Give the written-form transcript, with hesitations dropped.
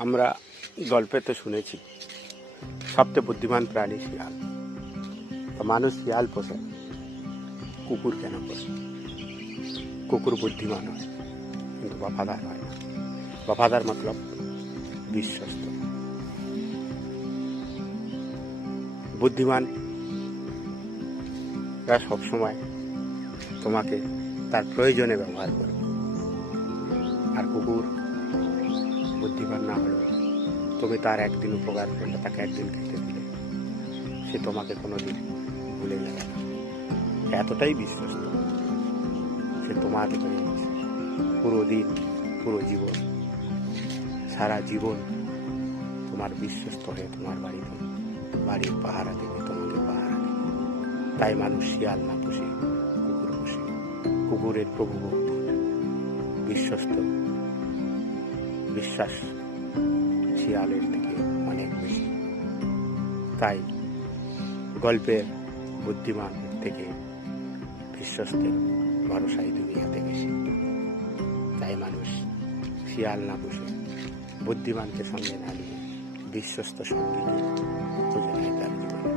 আমরা গল্পে তো শুনেছি সবচেয়ে বুদ্ধিমান প্রাণী শিয়াল। তো মানুষ শিয়াল পোষে, কুকুর কেন পোষে? কুকুর বুদ্ধিমান হয় কিন্তু বফাদার হয় না। বফাদার মতলব বিশ্বস্ত। বুদ্ধিমানরা সবসময় তোমাকে তার প্রয়োজনে ব্যবহার করবে, আর কুকুর বুদ্ধিমান না হলেও তুমি তার একদিন উপকার করলে, তাকে একদিন খেতে দিলে, সে তোমাকে কোনোদিন ভুলে যাবে না। এতটাই বিশ্বস্ত সে তোমাকে পুরো দিন, পুরো জীবন, সারা জীবন তোমার বিশ্বস্ত হয়ে তোমার বাড়ির পাহারা দেবে, তোমাকে পাহারা দেবে। তাই মানুষ শিয়াল না পুষে কুকুর পুষে। কুকুরের প্রভুভক্তি, বিশ্বাস শিয়ালের থেকে অনেক বেশি। তাই গল্পের বুদ্ধিমান থেকে বিশ্বস্তের ভরসাই দুনিয়াতে বেশি। তাই মানুষ শিয়াল না পুষে বুদ্ধিমানকে সঙ্গে না নিয়ে বিশ্বস্ত সঙ্গে নিয়ে খুঁজে নেয় তার জীবনে।